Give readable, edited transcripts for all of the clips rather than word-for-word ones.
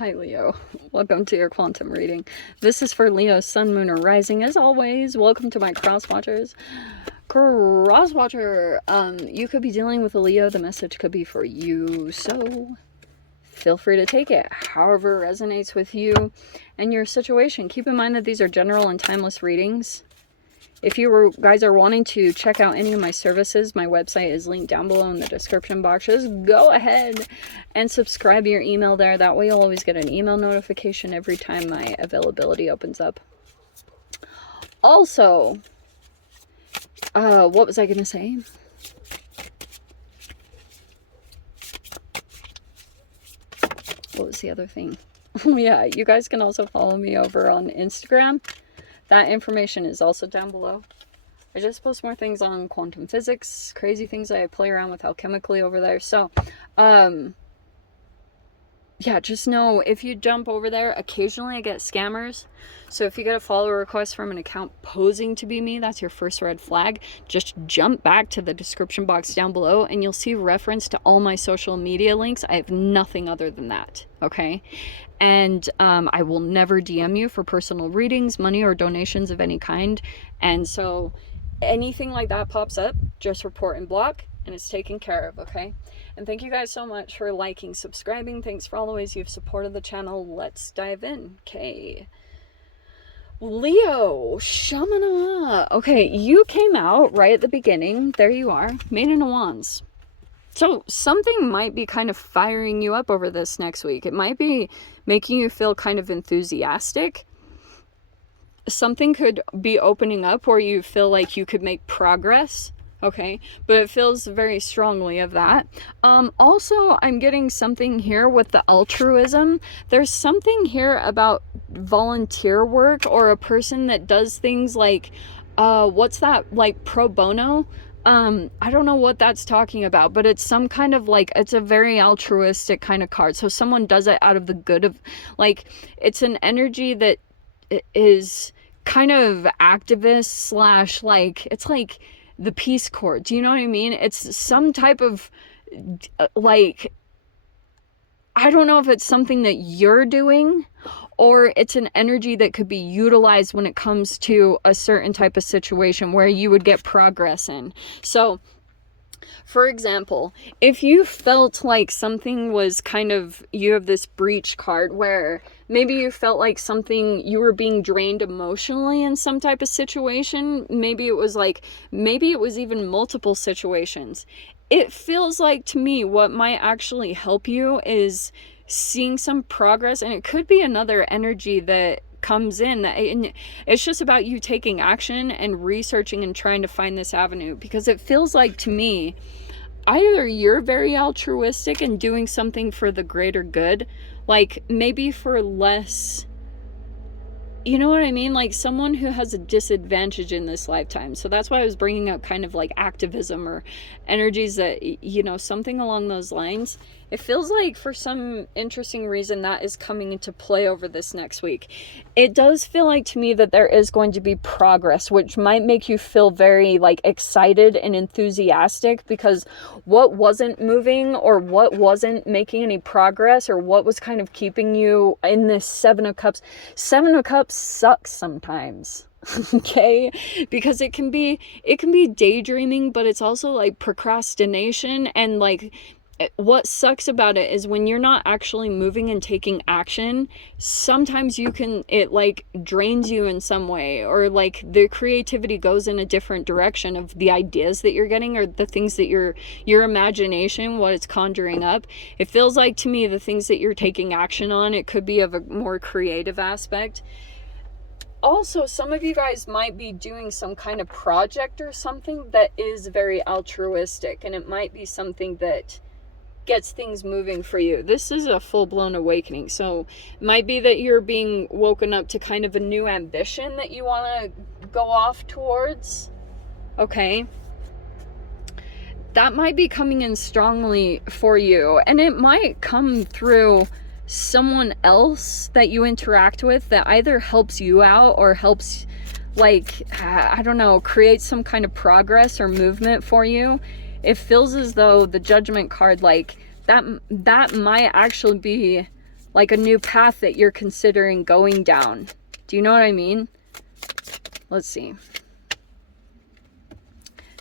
Hi Leo, welcome to your quantum reading. This is for Leo, Sun, Moon, or Rising. As always, welcome to my cross watchers. Cross watcher, you could be dealing with a Leo. The message could be for you, so feel free to take it however resonates with you and your situation. Keep in mind that these are general and timeless readings. If you guys are wanting to check out any of my services, my website is linked down below in the description box. Just go ahead and subscribe your email there. That way you'll always get an email notification every time my availability opens up. Also, what was I going to say? What was the other thing? Oh yeah, you guys can also follow me over on Instagram. That information is also down below. I just post more things on quantum physics, crazy things I play around with alchemically over there. So, yeah, just know if you jump over there, occasionally I get scammers. So if you get a follow request from an account posing to be me, that's your first red flag. Just jump back to the description box down below and you'll see reference to all my social media links. I have nothing other than that, okay? And I will never DM you for personal readings, money, or donations of any kind. And so anything like that pops up, just report and block, and it's taken care of, okay? And thank you guys so much for liking, subscribing. Thanks for all the ways you've supported the channel. Let's dive in. Okay. Leo, Shamana. Okay, you came out right at the beginning. There you are. Maiden of Wands. So something might be kind of firing you up over this next week. It might be making you feel kind of enthusiastic. Something could be opening up where you feel like you could make progress. Okay, but it feels very strongly of that. Also, I'm getting something here with the altruism. There's something here about volunteer work or a person that does things like, what's that, like pro bono? I don't know what that's talking about, but it's some kind of like, it's a very altruistic kind of card. So someone does it out of the good of, like, it's an energy that is kind of activist slash, like, it's like the Peace Corps. Do you know what I mean? It's some type of, like, I don't know if it's something that you're doing or it's an energy that could be utilized when it comes to a certain type of situation where you would get progress in. So, for example, if you felt like something was kind of, you have this breach card where maybe you felt like something, you were being drained emotionally in some type of situation. Maybe it was like, maybe it was even multiple situations. It feels like to me what might actually help you is seeing some progress, and it could be another energy that comes in, and it's just about you taking action and researching and trying to find this avenue, because it feels like to me either you're very altruistic and doing something for the greater good, like maybe for less, you know what I mean, like someone who has a disadvantage in this lifetime. So that's why I was bringing up kind of like activism or energies that, you know, something along those lines. It feels like for some interesting reason that is coming into play over this next week. It does feel like to me that there is going to be progress, which might make you feel very like excited and enthusiastic, because what wasn't moving or what wasn't making any progress or what was kind of keeping you in this Seven of Cups sucks sometimes. Okay, because it can be daydreaming, but it's also like procrastination, and like what sucks about it is when you're not actually moving and taking action, sometimes it like drains you in some way, or like the creativity goes in a different direction of the ideas that you're getting or the things that your imagination, what it's conjuring up. It feels like to me the things that you're taking action on, it could be of a more creative aspect. Also, some of you guys might be doing some kind of project or something that is very altruistic, and it might be something that gets things moving for you. This is a full-blown awakening, so it might be that you're being woken up to kind of a new ambition that you want to go off towards. Okay, that might be coming in strongly for you, and it might come through someone else that you interact with that either helps you out or helps, like, I don't know, create some kind of progress or movement for you. It feels as though the Judgment card, like, that might actually be like a new path that you're considering going down. Do you know what I mean? Let's see.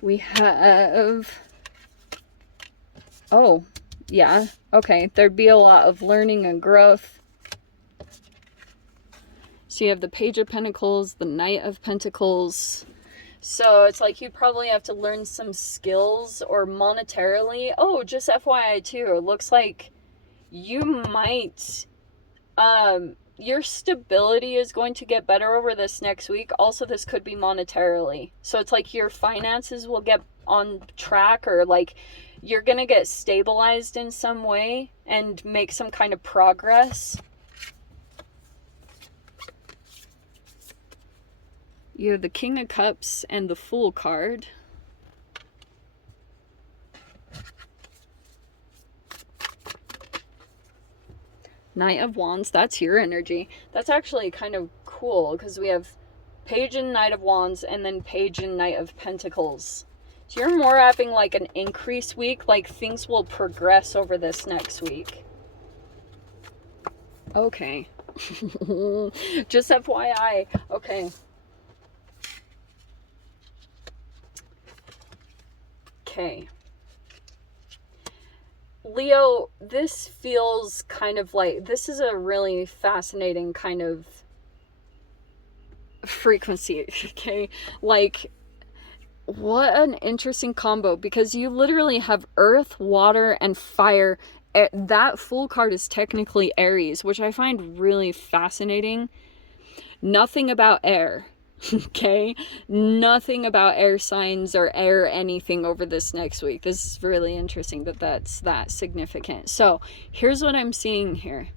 We have, oh, yeah, okay. There'd be a lot of learning and growth. So you have the Page of Pentacles, the Knight of Pentacles. So it's like you probably have to learn some skills, or monetarily. Oh, just FYI too, it looks like you might, your stability is going to get better over this next week. Also, this could be monetarily. So it's like your finances will get on track, or like you're going to get stabilized in some way and make some kind of progress. You have the King of Cups and the Fool card. Knight of Wands, that's your energy. That's actually kind of cool because we have Page and Knight of Wands and then Page and Knight of Pentacles. So you're more having like an increase week, like things will progress over this next week. Okay. Just FYI. Okay. Okay. Leo, this feels kind of like, this is a really fascinating kind of frequency, okay? Like, what an interesting combo, because you literally have earth, water, and fire. That Fool card is technically Aries, which I find really fascinating. Nothing about air. Okay, nothing about air signs or air anything over this next week. This is really interesting that that's that significant. So here's what I'm seeing here.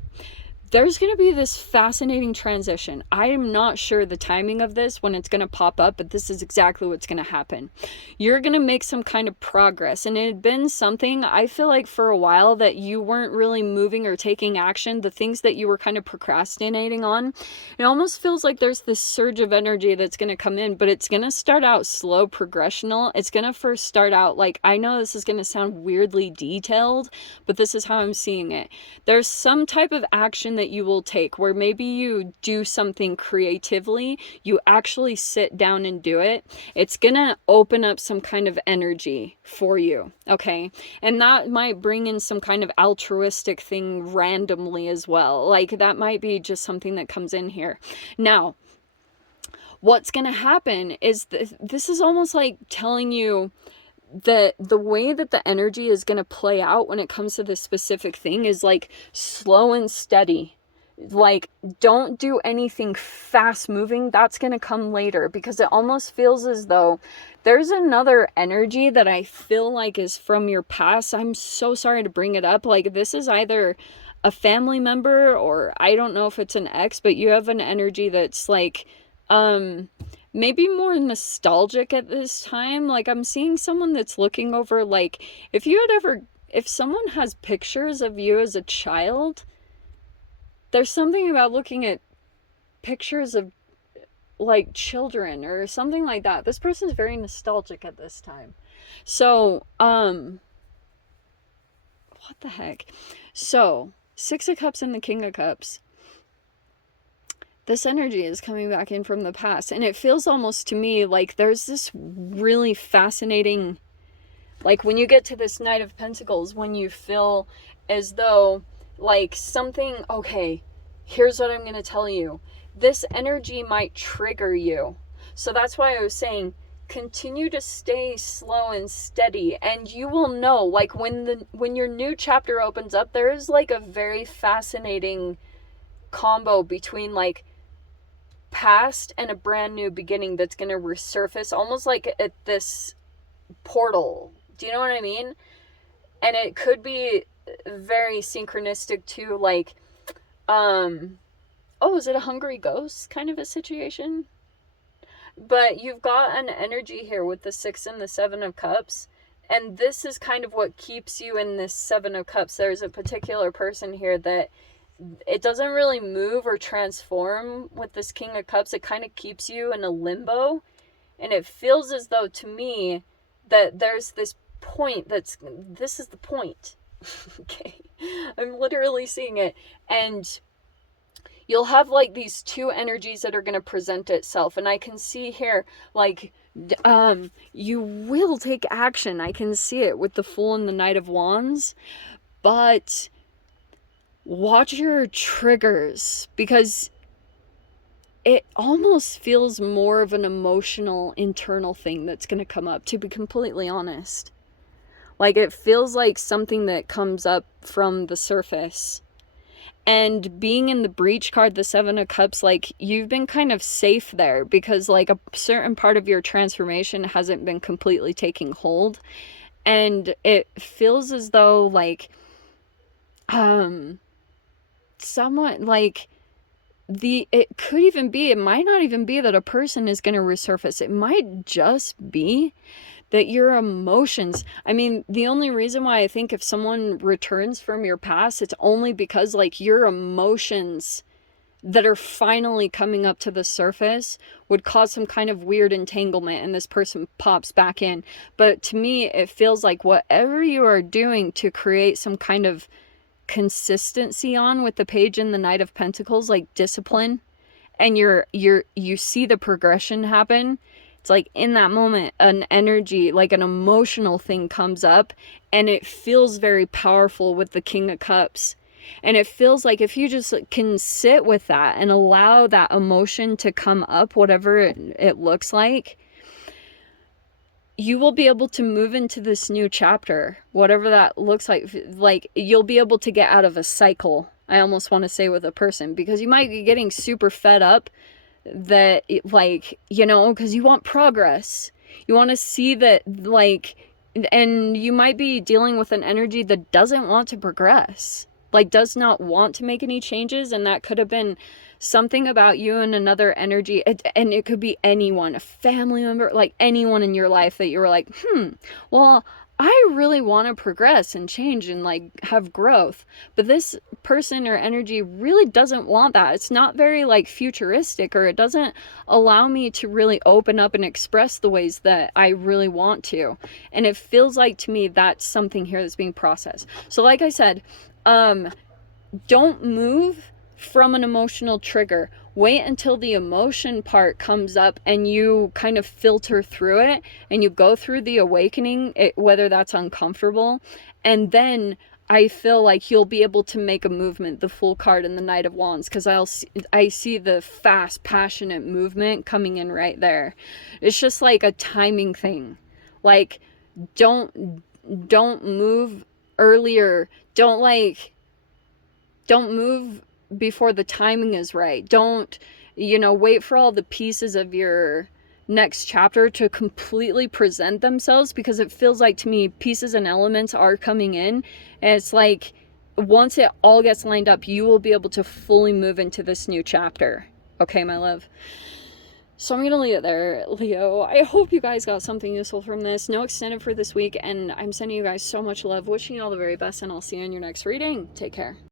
There's going to be this fascinating transition. I am not sure the timing of this, when it's going to pop up, but this is exactly what's going to happen. You're going to make some kind of progress, and it had been something, I feel like, for a while that you weren't really moving or taking action. The things that you were kind of procrastinating on, it almost feels like there's this surge of energy that's going to come in, but it's going to start out slow, progressional. It's going to first start out, like, I know this is going to sound weirdly detailed, but this is how I'm seeing it. There's some type of action that you will take where maybe you do something creatively, you actually sit down and do it. It's gonna open up some kind of energy for you, okay? And that might bring in some kind of altruistic thing randomly as well. Like, that might be just something that comes in here. Now, what's gonna happen is this is almost like telling you that the way that the energy is going to play out when it comes to this specific thing is like slow and steady. Like, don't do anything fast moving. That's going to come later, because it almost feels as though there's another energy that I feel like is from your past. I'm so sorry to bring it up. Like, this is either a family member, or I don't know if it's an ex, but you have an energy that's like, maybe more nostalgic at this time. Like, I'm seeing someone that's looking over, like, if someone has pictures of you as a child, there's something about looking at pictures of, like, children or something like that. This person's very nostalgic at this time. So, what the heck? So, Six of Cups and the King of Cups. This energy is coming back in from the past, and it feels almost to me like there's this really fascinating, like when you get to this Knight of Pentacles, when you feel as though like something, okay, here's what I'm going to tell you. This energy might trigger you. So that's why I was saying, continue to stay slow and steady, and you will know, like when your new chapter opens up, there is like a very fascinating combo between like past and a brand new beginning that's going to resurface almost like at this portal. Do you know what I mean? And it could be very synchronistic to like, oh, is it a hungry ghost kind of a situation? But you've got an energy here with the 6 and the 7 of Cups. And this is kind of what keeps you in this 7 of Cups. There's a particular person here that it doesn't really move or transform with this King of Cups. It kind of keeps you in a limbo. And it feels as though, to me, that there's this point this is the point. Okay. I'm literally seeing it. And you'll have like these two energies that are going to present itself. And I can see here, like, you will take action. I can see it with the Fool and the Knight of Wands. But watch your triggers, because it almost feels more of an emotional internal thing that's going to come up, to be completely honest. Like, it feels like something that comes up from the surface. And being in the Breach card, the Seven of Cups, like, you've been kind of safe there, because like a certain part of your transformation hasn't been completely taking hold. And it feels as though like somewhat like it could even be, it might not even be that a person is going to resurface. It might just be that your emotions, I mean, the only reason why I think if someone returns from your past, it's only because like your emotions that are finally coming up to the surface would cause some kind of weird entanglement, and this person pops back in. But to me, it feels like whatever you are doing to create some kind of consistency on with the Page and the Knight of Pentacles, like discipline, and you see the progression happen. It's like in that moment an energy, like an emotional thing comes up, and it feels very powerful with the King of Cups. And it feels like if you just can sit with that and allow that emotion to come up, whatever it looks like, you will be able to move into this new chapter, whatever that looks like. Like, you'll be able to get out of a cycle, I almost want to say, with a person, because you might be getting super fed up that like, you know, because you want progress. You want to see that, like, and you might be dealing with an energy that doesn't want to progress, like does not want to make any changes. And that could have been something about you and another energy, and it could be anyone, a family member, like anyone in your life that you were like, well, I really want to progress and change and like have growth, but this person or energy really doesn't want that. It's not very like futuristic, or it doesn't allow me to really open up and express the ways that I really want to. And it feels like to me that's something here that's being processed. So like I said, don't move from an emotional trigger. Wait until the emotion part comes up and you kind of filter through it and you go through the awakening, whether that's uncomfortable. And then I feel like you'll be able to make a movement, the Fool card and the Knight of Wands, because I see the fast, passionate movement coming in right there. It's just like a timing thing. Like, don't move earlier. Don't move before the timing is right. Don't, wait for all the pieces of your next chapter to completely present themselves, because it feels like to me pieces and elements are coming in, and it's like once it all gets lined up, you will be able to fully move into this new chapter. Okay, my love. So I'm going to leave it there, Leo. I hope you guys got something useful from this. No extended for this week, and I'm sending you guys so much love, wishing you all the very best, and I'll see you in your next reading. Take care.